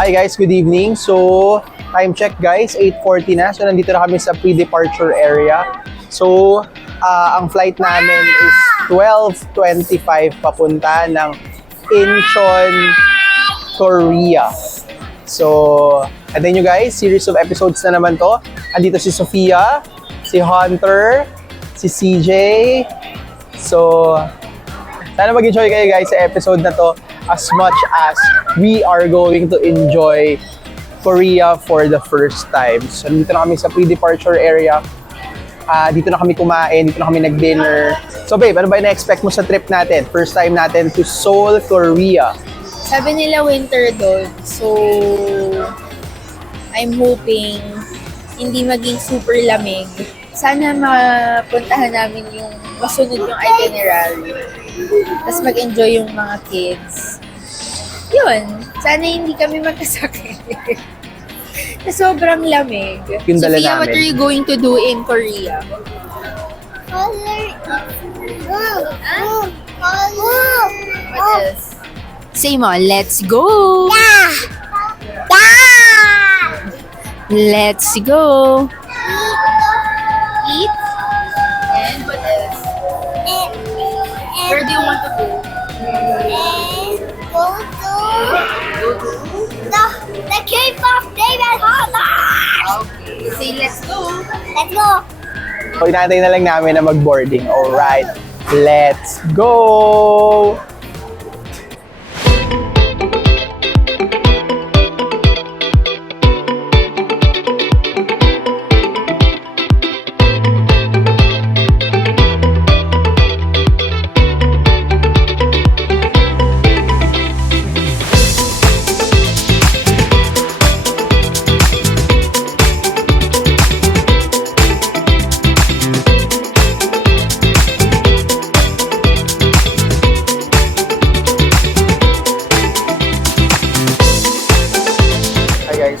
Hi guys, good evening. So, time check guys, 8:40 na. So, nandito na kami sa pre-departure area. So, ang flight namin is 12:25 papunta ng Incheon, Korea. So, antayin nyo guys, series of episodes na naman to. Andito si Sofia, si Hunter, si CJ. So, sana mag-enjoy kayo guys sa episode na to as much as we are going to enjoy Korea for the first time. So, dito na kami sa pre-departure area. Dito na kami kumain, dito na kami nag-dinner. So babe, ano ba na-expect mo sa trip natin? First time natin to Seoul, Korea. Sabi nila winter doon. So, I'm hoping hindi maging super lamig. Sana mapuntahan namin yung masunod yung itinerary. Tapos mag-enjoy yung mga kids. Yun. Sana hindi kami magkasakit. Na sobrang lamig. Yung dala Sophia, what namin. are you going to do in Korea? What else? Say mo, let's go! Let's go! Eat? And what else? Where do you want to go? The K-pop David Honor! Okay. Say let's go! Let's go! So, inaantay na lang namin na mag-boarding. Alright, let's go!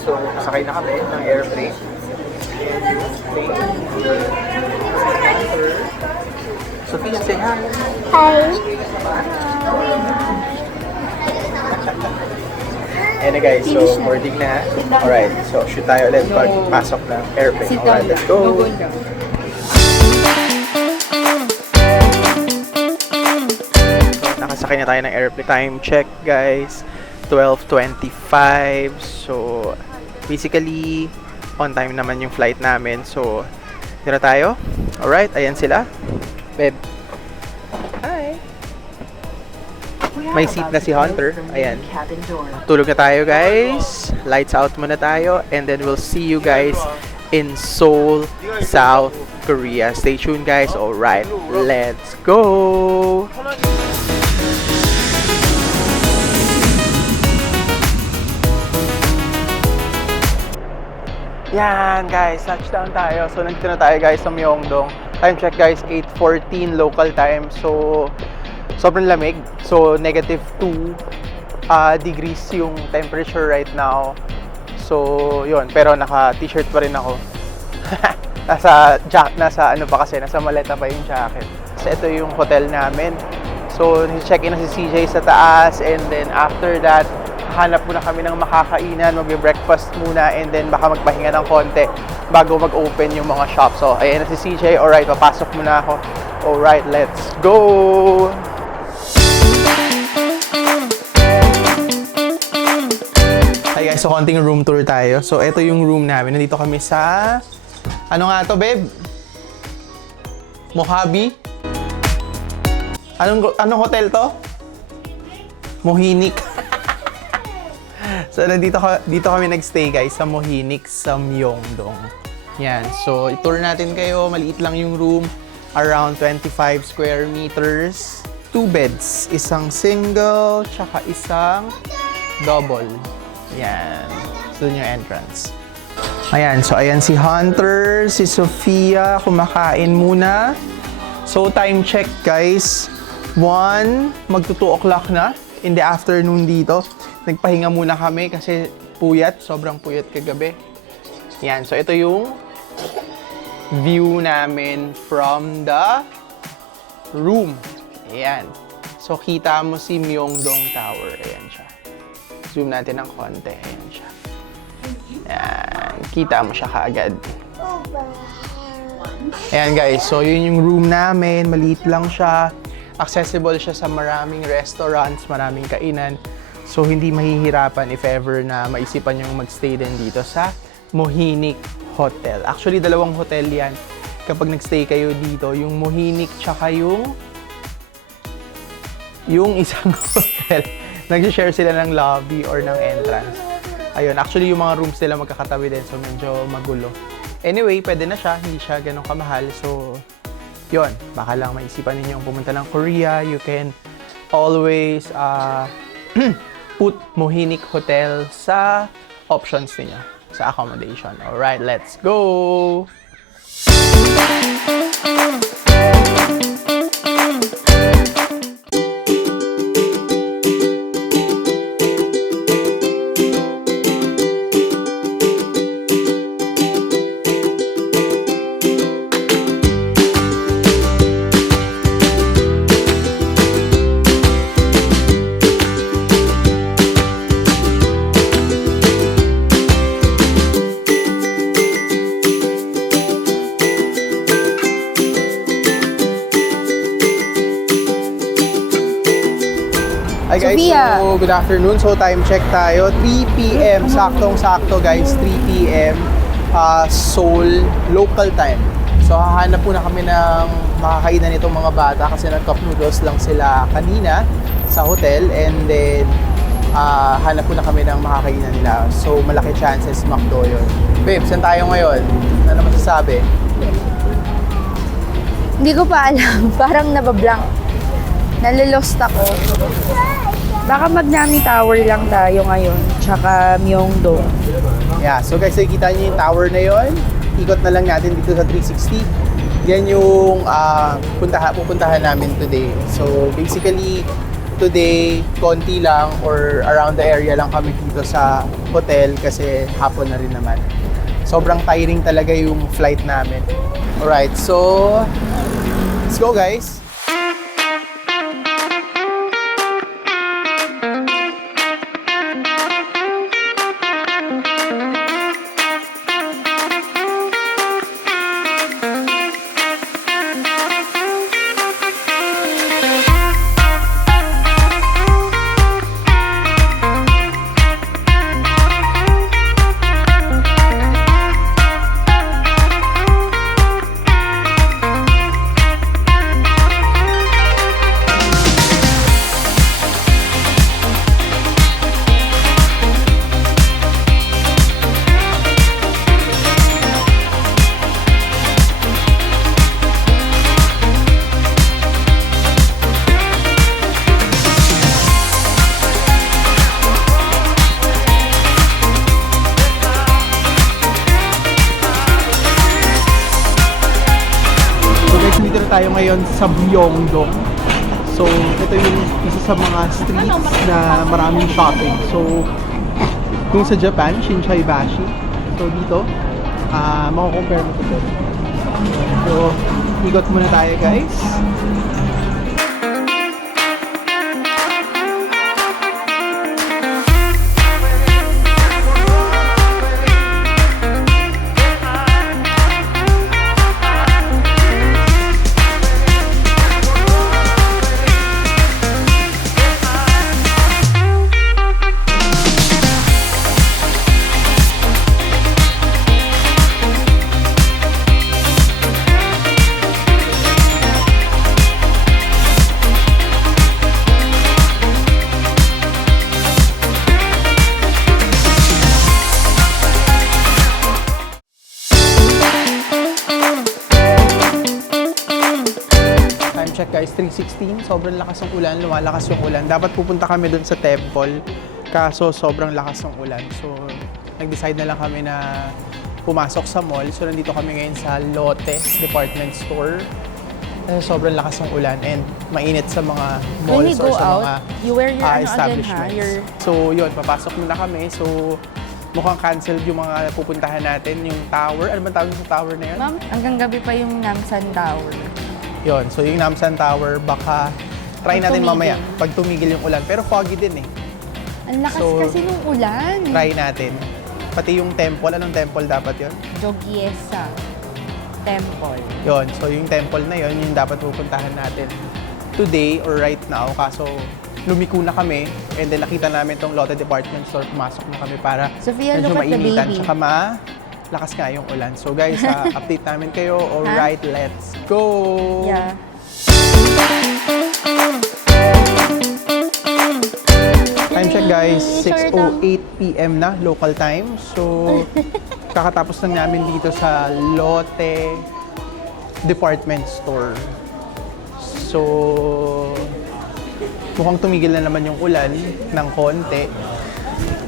So, sakay na kami ng airplane. Sophia, say hi. Hi. Ayan na guys, so boarding na. Alright, so shoot tayo ulit pag pasok ng airplane. Alright, let's go. Nakasakay na tayo ng airplane. Time check guys, 12:25. So, basically, on time naman yung flight namin. So, dito na tayo. Alright, ayan sila. Babe. Hi. May seat na si Hunter. Ayan. Tulog na tayo guys. Lights out muna tayo. And then we'll see you guys in Seoul, South Korea. Stay tuned guys. Alright, let's go! Yan guys, touchdown tayo. So nandito na tayo guys sa Myeongdong. Time check guys, 8:14 local time. So sobrang lamig. So -2 degrees yung temperature right now. So yun, pero naka-t-shirt pa rin ako. nasa ano pa kasi, nasa maleta pa yung jacket. So ito yung hotel namin. So check-in na si CJ sa taas, and then after that hanap muna kami ng makakainan, magbe-breakfast muna, and then baka magpahinga ng konti bago mag-open yung mga shop. So, ayan na si CJ. Alright, papasok muna ako. Alright, let's go! Hi guys, so konting room tour tayo. So, ito yung room namin. Nandito kami sa... Ano nga to, babe? Mojave? Anong hotel to? Mohinik. So, dito kami nagstay guys sa Mohinik sa Myeongdong. Yan. So, i-tour natin kayo. Maliit lang yung room. Around 25 square meters. 2 beds. Isang single, tsaka isang double. Yan. So, dun yung entrance. Ayan. So, ayan si Hunter, si Sofia. Kumakain muna. So, time check guys. 1, magto 2 o'clock na in the afternoon dito. Nagpahinga muna kami kasi puyat. Sobrang puyat kagabi. Yan. So, ito yung view namin from the room. Ayan. So, kita mo si Myeongdong Tower. Ayan siya. Zoom natin ng konti. Ayan siya. Ayan. Kita mo siya kaagad. Ayan guys, so yun yung room namin. Maliit lang siya. Accessible siya sa maraming restaurants, maraming kainan. So hindi mahihirapan if ever na maisipan yung magstay din dito sa Mohinich Hotel. Actually, dalawang hotel yan. Kapag nagstay kayo dito, yung Mohinich tsaka yung isang hotel. Nag-share sila ng lobby or ng entrance. Ayun, actually yung mga rooms nila magkakatabi din, so medyo magulo. Anyway, pwede na siya, hindi siya ganun kamahal. So, yun, baka lang maisipan ninyo pumunta ng Korea. You can always put Mohinich Hotel sa options niyo, sa accommodation. Alright, let's go! Hi guys, Sophia. so good afternoon. So time check tayo, 3 p.m. Saktong-sakto guys, 3 p.m. Seoul local time. So hahanap po na kami ng makakainan nitong mga bata kasi nag-cup noodles lang sila kanina sa hotel, and then hanap po na kami ng makakainan nila. So malaki chances McDo yun. Babe, saan tayo ngayon? Ano naman sasabi? Hindi ko pa alam. Parang nabablank. Nalilost ako. Baka Magnami Tower lang tayo ngayon. Tsaka Myeongdong. Yeah, so guys, nakikita niyo yung tower na yon. Ikot na lang natin dito sa 360. Yan yung pupuntahan namin today. So basically, today, konti lang or around the area lang kami dito sa hotel kasi hapon na rin naman. Sobrang tiring talaga yung flight namin. Alright, so let's go guys! Dito na tayo ngayon sa Myeongdong. So, ito yung isa sa mga streets na maraming shopping. So, kung sa Japan, Shinsaibashi. So, dito, mako-compare mo ito. So, ikot muna tayo guys. Check guys, 3:16, sobrang lakas ng ulan, lumalakas yung ulan. Dapat pupunta kami dun sa temple, kaso sobrang lakas ng ulan. So, nag-decide na lang kami na pumasok sa mall. So, nandito kami ngayon sa Lotte Department Store. Kasi sobrang lakas ng ulan and mainit sa mga When we malls go or sa out, mga you wear your ano again ha? establishments. So, yun, papasok muna kami. So, mukhang canceled yung mga pupuntahan natin. Yung tower, ano ba tawag sa tower na yun? Ma'am, hanggang gabi pa yung Namsan Tower. Yun, so yung Namsan Tower, baka try Pag natin tumigil. mamaya pag tumigil yung ulan. Pero foggy din eh. Ang lakas So, kasi nung ulan. Try natin. Pati yung temple. Anong temple dapat yun? Jogiesa Temple. Yon. So yung temple na yon, yung dapat pupuntahan natin today or right now. Kaso lumiko na kami and then nakita namin tong Lotte Department Store. Pumasok na kami para Sophia, medyo look at the mainitan. baby. Tsaka lakas nga yung ulan. So guys, update namin kayo. Alright, let's go! Yeah. Time check guys, Short 6:08 PM na local time. So kakatapos lang namin dito sa Lotte Department Store. So mukhang tumigil na naman yung ulan ng konti.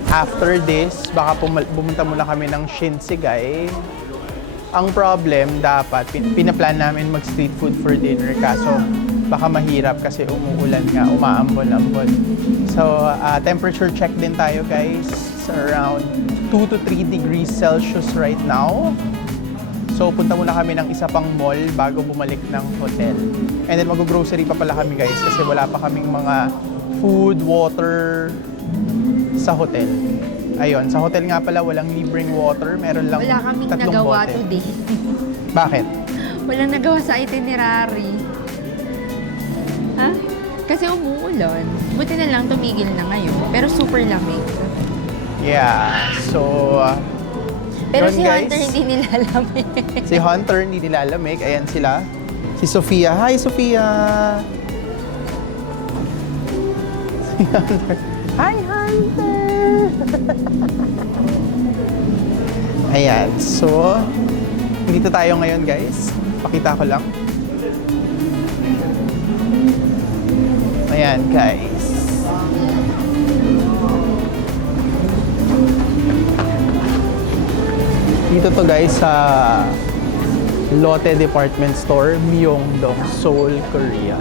After this, baka pumunta muna kami ng Shinsegae. Ang problem, dapat pinaplan namin mag-street food for dinner kaso baka mahirap kasi umuulan nga, umaambon-ambon. So, temperature check din tayo guys. It's around 2 to 3 degrees Celsius right now. So, punta muna kami ng isa pang mall bago bumalik ng hotel. And then mag-grocery pa pala kami guys kasi wala pa kaming mga food, water sa hotel. Ayun, sa hotel nga pala walang libreng water, meron lang Wala kaming 3 nagawa bote. today. Bakit? Walang nagawa sa itinerary. Ha? Kasi umuulan. Buti na lang tumigil na ngayon. Pero super lamig. Yeah, so Pero yun, si guys. Hunter hindi nilalamig. Si Hunter hindi nilalamig. Ayan sila. Si Sophia. Hi, Sophia! Si Hunter. Hi, Hunter! Ayan. So, dito tayo ngayon, guys. Pakita ko lang. Ayan, guys. Dito to guys sa Lotte Department Store, Myeongdong, Seoul, Korea.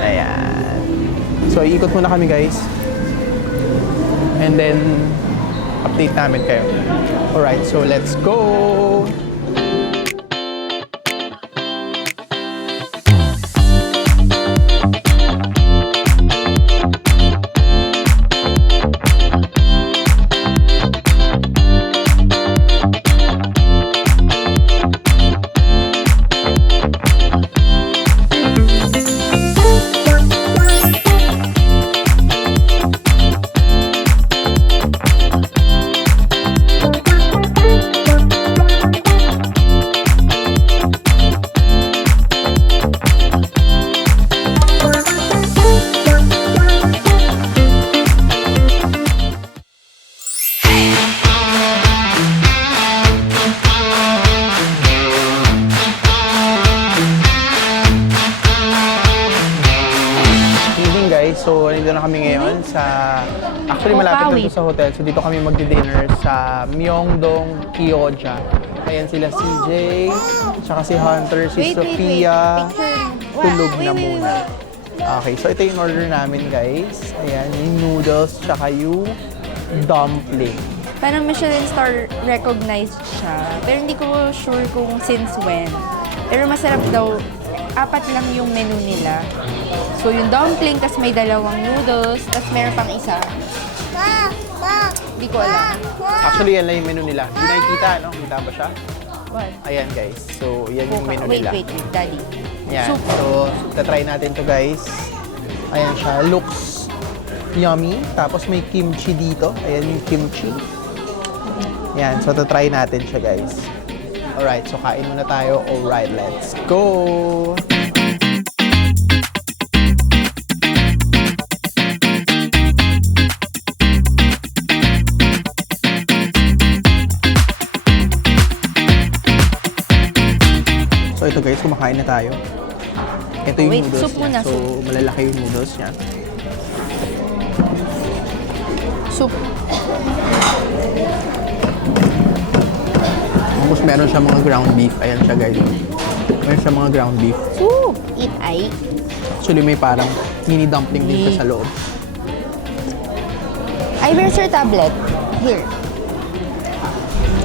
Ayan. So, iikot muna kami guys. And then, update namin kayo. Alright, so let's go! So, nandito na kami ngayon sa... Actually, malapit na to sa hotel. So, dito kami magdi-dinner sa Myeongdong, Kyoja. Ayan sila CJ, tsaka si Hunter, si Sophia. Tulog na muna. Okay, so ito yung order namin, guys. Ayan, yung noodles, tsaka yung dumpling. Parang Michelin star recognized siya. Pero hindi ko sure kung since when. Pero masarap daw. 4 lang yung menu nila. So yung dumpling, tas may 2 noodles, tas meron pang isa. Hindi ko alam. Actually, yan lang yung menu nila. Hindi nakikita, no? Kita ba siya? What? Ayan, guys. So, yan yung menu Wait, nila. wait, daddy. Yan. Soup. So, tatry natin to guys. Ayan siya. Looks yummy. Tapos may kimchi dito. Ayan yung kimchi. Yan. So, tatry natin siya guys. Alright. So, kain muna tayo. Alright, let's go! So, ito guys. Kumakain na tayo. Ito yung Wait, noodles soup niya. muna, So, malalaki yung noodles niya. Soup. Tapos meron siya mga ground beef. Ayan siya guys. Meron siya mga ground beef. Soup. Eat ay. Actually may parang mini dumpling din siya sa loob. Ay, where's your tablet? Here.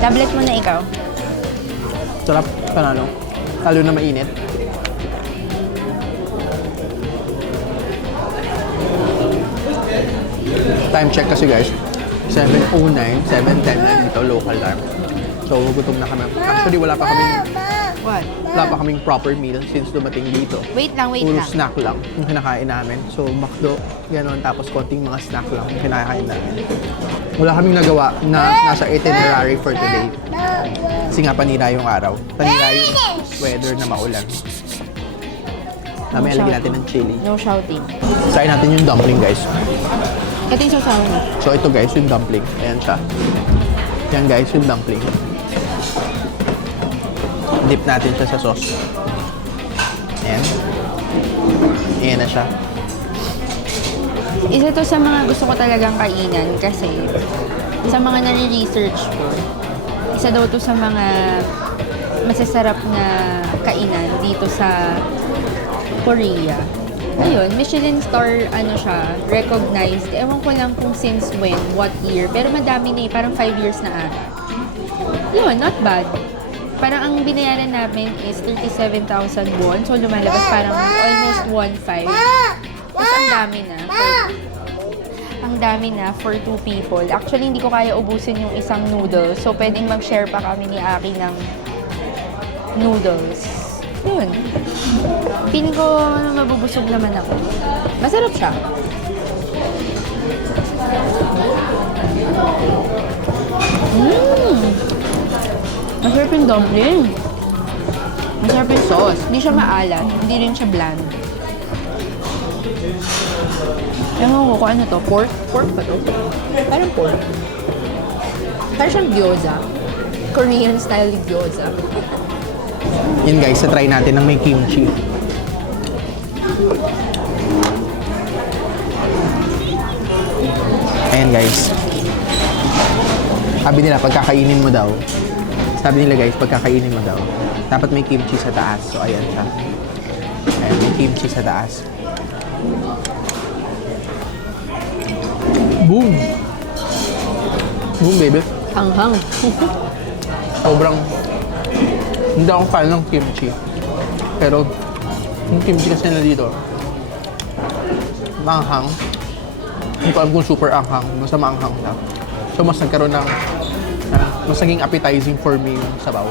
Tablet mo na ikaw. Sarap. Panalo. Lalo na mainit. Time check kasi guys, 7:09, 7:10 na dito, local time. So, gutom na kami. Actually, wala pa kaming proper meal since dumating dito. Wait lang. Puro snack lang yung kinakain namin. So, McDo, gano'n, tapos konting mga snack lang yung kinakain namin. Wala kaming nagawa na nasa itinerary for today. Kasi nga panira yung araw. Panira yung weather na maulan. Mamaya lagyan natin ng chili. No shouting. Try natin yung dumpling, guys. Ito yung sasawa mo. So, ito guys, yung dumpling. Ayan siya. Yan guys, yung dumpling. Dip natin siya sa sauce. Ayan. Ayan na siya. Isa to sa mga gusto ko talagang kainan kasi sa mga nare-research ko, isa daw to sa mga masasarap na kainan dito sa Korea. Ayun, Michelin star, siya, recognized. Ewan ko lang kung since when, what year, pero madami na parang 5 years na ata. Yun, not bad. Parang ang binayaran namin is 37,000 won, so lumalabas parang almost 1.5. Tapos ang dami na for 2 people. Actually, hindi ko kaya ubusin yung isang noodles, so pwedeng mag-share pa kami ni Aki ng noodles. Yun. Feeling ko mabubusog naman ako. Masarap siya. Masarap yung dumpling. Masarap yung sauce. Hindi siya maalat. Hindi rin siya bland. Ewan ko kung ano to. Pork? Pork ba to? Parang pork. Parang siyang gyoza. Korean style gyoza. Yun guys, try natin ng may kimchi. Ayan guys. Sabi nila, pagkakainin mo daw. Dapat may kimchi sa taas. So, ayan siya. Ayan, may kimchi sa taas. Boom! Boom, baby. Hanghang. Sobrang hindi ako fan ng kimchi. Pero yung kimchi kasi nila dito maanghang. Hindi ko alam kung super anghang. Basta maanghang na. So mas nagkaroon ng mas naging appetizing for me yung sabaw.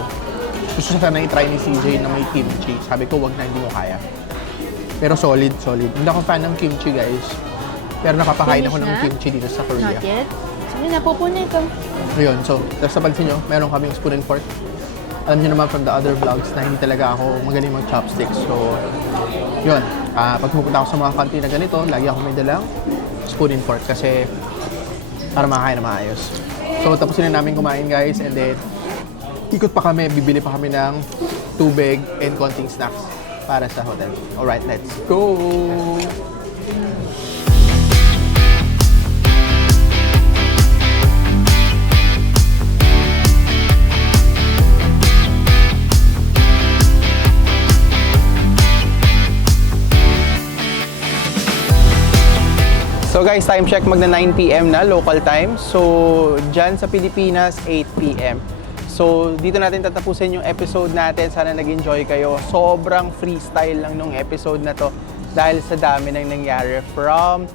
Gusto sana i-try ni CJ na may kimchi. Sabi ko, wag na, hindi mo kaya. Pero solid. Hindi ako fan ng kimchi, guys. Pero nakapakain ako ng kimchi dito sa Korea. Not yet. Sabi na, pupunay ko. Ayun, so, tapos napansin nyo, meron kaming spoon and fork. Alam nyo naman from the other vlogs na hindi talaga ako magaling mag-chopsticks. So, yun. Pag pupunta ako sa mga kantin na ganito, lagi ako may dalang spoon and fork kasi para makakain na maayos. So, tapusin na namin kumain, guys. And then, ikot pa kami, bibili pa kami ng tubig and konting snacks para sa hotel. Alright, let's go! So guys, time check, magna 9 PM na, local time. So, dyan sa Pilipinas, 8 PM. So, dito natin tatapusin yung episode natin. Sana nag-enjoy kayo. Sobrang freestyle lang nung episode na to dahil sa dami nang nangyari. From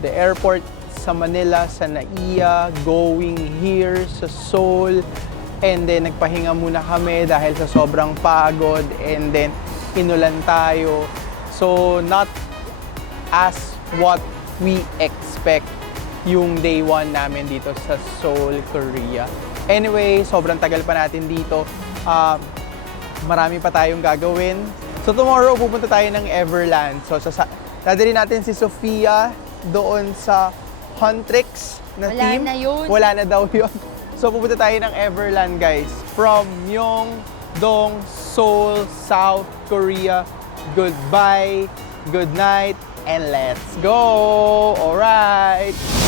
the airport sa Manila, sa Naiya, going here sa Seoul, and then nagpahinga muna kami dahil sa sobrang pagod, and then inulan tayo. So, not as what we expect yung day 1 namin dito sa Seoul, Korea. Anyway, sobrang tagal pa natin dito. Marami pa tayong gagawin. So tomorrow, pupunta tayo ng Everland. So dadalhin natin si Sofia doon sa Huntrix na Wala team. na yun. Wala na daw yun. So pupunta tayo ng Everland, guys. From Myeongdong, Seoul, South Korea. Goodbye, good night, and let's go! Alright!